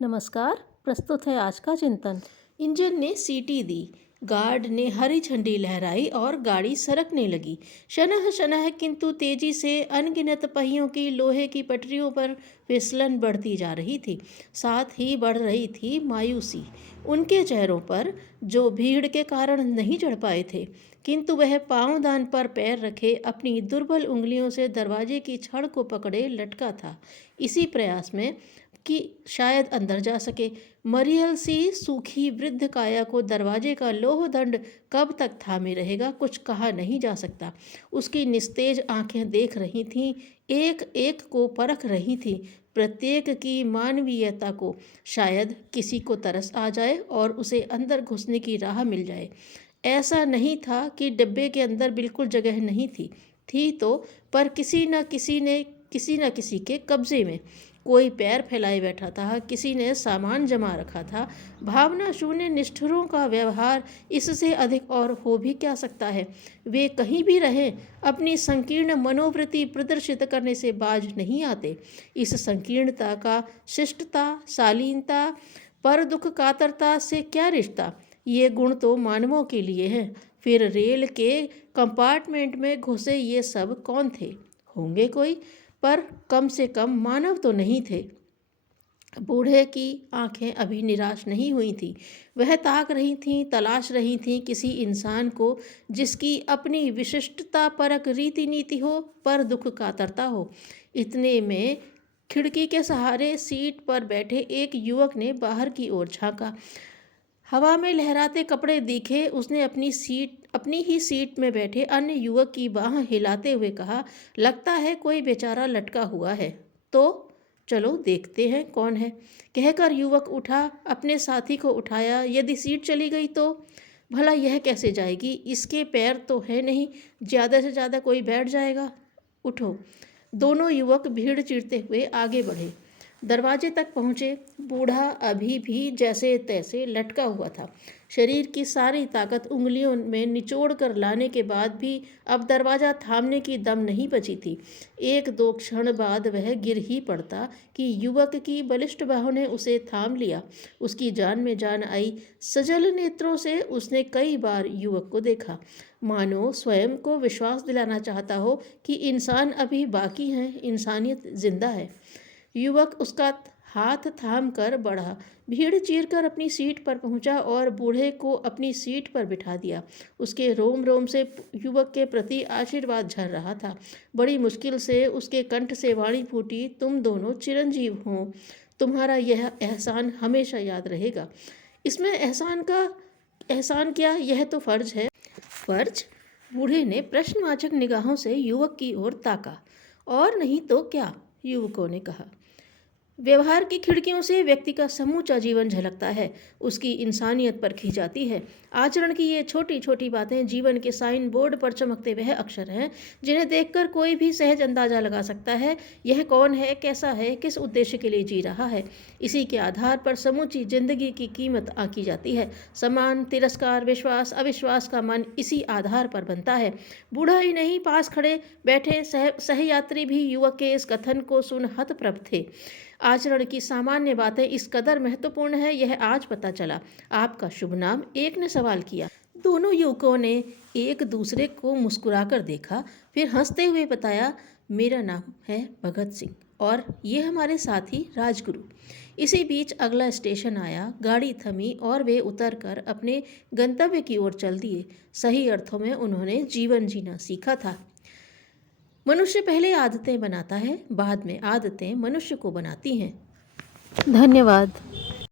नमस्कार। प्रस्तुत है आज का चिंतन। इंजन ने सीटी दी, गार्ड ने हरी झंडी लहराई और गाड़ी सरकने लगी। शनह शनह किंतु तेजी से अनगिनत पहियों की लोहे की पटरियों पर फिसलन बढ़ती जा रही थी। साथ ही बढ़ रही थी मायूसी उनके चेहरों पर, जो भीड़ के कारण नहीं चढ़ पाए थे, किंतु वह पांवदान पर पैर रखे अपनी दुर्बल उंगलियों से दरवाजे की छड़ को पकड़े लटका था, इसी प्रयास में कि शायद अंदर जा सके। मरियल सी सूखी वृद्ध काया को दरवाजे का लोह दंड कब तक थामे रहेगा, कुछ कहा नहीं जा सकता। उसकी निस्तेज आंखें देख रही थीं, एक एक को परख रही थीं, प्रत्येक की मानवीयता को। शायद किसी को तरस आ जाए और उसे अंदर घुसने की राह मिल जाए। ऐसा नहीं था कि डिब्बे के अंदर बिल्कुल जगह नहीं थी तो, पर किसी न किसी के कब्जे में। कोई पैर फैलाए बैठा था, किसी ने सामान जमा रखा था। भावना शून्य निष्ठुरों का व्यवहार इससे अधिक और हो भी क्या सकता है। वे कहीं भी रहें, अपनी संकीर्ण मनोवृत्ति प्रदर्शित करने से बाज नहीं आते। इस संकीर्णता का शिष्टता, शालीनता, पर दुख कातरता से क्या रिश्ता। ये गुण तो मानवों के लिए हैं। फिर रेल के कंपार्टमेंट में घुसे ये सब कौन थे? होंगे कोई, पर कम से कम मानव तो नहीं थे। बूढ़े की आंखें अभी निराश नहीं हुई थीं। वह ताक रही थीं, तलाश रही थीं किसी इंसान को जिसकी अपनी विशिष्टता परक रीति नीति हो, पर दुख कातरता हो। इतने में खिड़की के सहारे सीट पर बैठे एक युवक ने बाहर की ओर झांका। हवा में लहराते कपड़े दिखे। उसने अपनी ही सीट में बैठे अन्य युवक की बाह हिलाते हुए कहा, लगता है कोई बेचारा लटका हुआ है, तो चलो देखते हैं कौन है। कहकर युवक उठा, अपने साथी को उठाया। यदि सीट चली गई तो? भला यह कैसे जाएगी? इसके पैर तो है नहीं, ज़्यादा से ज़्यादा कोई बैठ जाएगा। उठो। दोनों युवक भीड़ चीरते हुए आगे बढ़े, दरवाजे तक पहुँचे। बूढ़ा अभी भी जैसे तैसे लटका हुआ था। शरीर की सारी ताकत उंगलियों में निचोड़ कर लाने के बाद भी अब दरवाज़ा थामने की दम नहीं बची थी। एक दो क्षण बाद वह गिर ही पड़ता कि युवक की बलिष्ठ बाहों ने उसे थाम लिया। उसकी जान में जान आई। सजल नेत्रों से उसने कई बार युवक को देखा, मानो स्वयं को विश्वास दिलाना चाहता हो कि इंसान अभी बाकी है, इंसानियत जिंदा है। युवक उसका हाथ थाम कर बढ़ा, भीड़ चीरकर अपनी सीट पर पहुंचा और बूढ़े को अपनी सीट पर बिठा दिया। उसके रोम रोम से युवक के प्रति आशीर्वाद झर रहा था। बड़ी मुश्किल से उसके कंठ से वाणी फूटी, तुम दोनों चिरंजीव हो, तुम्हारा यह एहसान हमेशा याद रहेगा। इसमें एहसान क्या, यह तो फर्ज है। फर्ज? बूढ़े ने प्रश्नवाचक निगाहों से युवक की ओर ताका। और नहीं तो क्या, युवकों ने कहा। व्यवहार की खिड़कियों से व्यक्ति का समूचा जीवन झलकता है, उसकी इंसानियत परखी जाती है। आचरण की ये छोटी छोटी बातें जीवन के साइन बोर्ड पर चमकते वह अक्षर हैं जिन्हें देखकर कोई भी सहज अंदाजा लगा सकता है यह कौन है, कैसा है, किस उद्देश्य के लिए जी रहा है। इसी के आधार पर समूची जिंदगी की कीमत आंकी जाती है। सम्मान, तिरस्कार, विश्वास, अविश्वास का मन इसी आधार पर बनता है। बूढ़ा ही नहीं, पास खड़े बैठे सहयात्री भी युवक के इस कथन को सुन हतप्रभ थे। आचरण की सामान्य बातें इस कदर महत्वपूर्ण है, यह आज पता चला। आपका शुभ नाम? एक ने सवाल किया। दोनों युवकों ने एक दूसरे को मुस्कुराकर देखा, फिर हंसते हुए बताया, मेरा नाम है भगत सिंह और ये हमारे साथी राजगुरु। इसी बीच अगला स्टेशन आया, गाड़ी थमी और वे उतरकर अपने गंतव्य की ओर चल दिए। सही अर्थों में उन्होंने जीवन जीना सीखा था। मनुष्य पहले आदतें बनाता है, बाद में आदतें मनुष्य को बनाती हैं। धन्यवाद।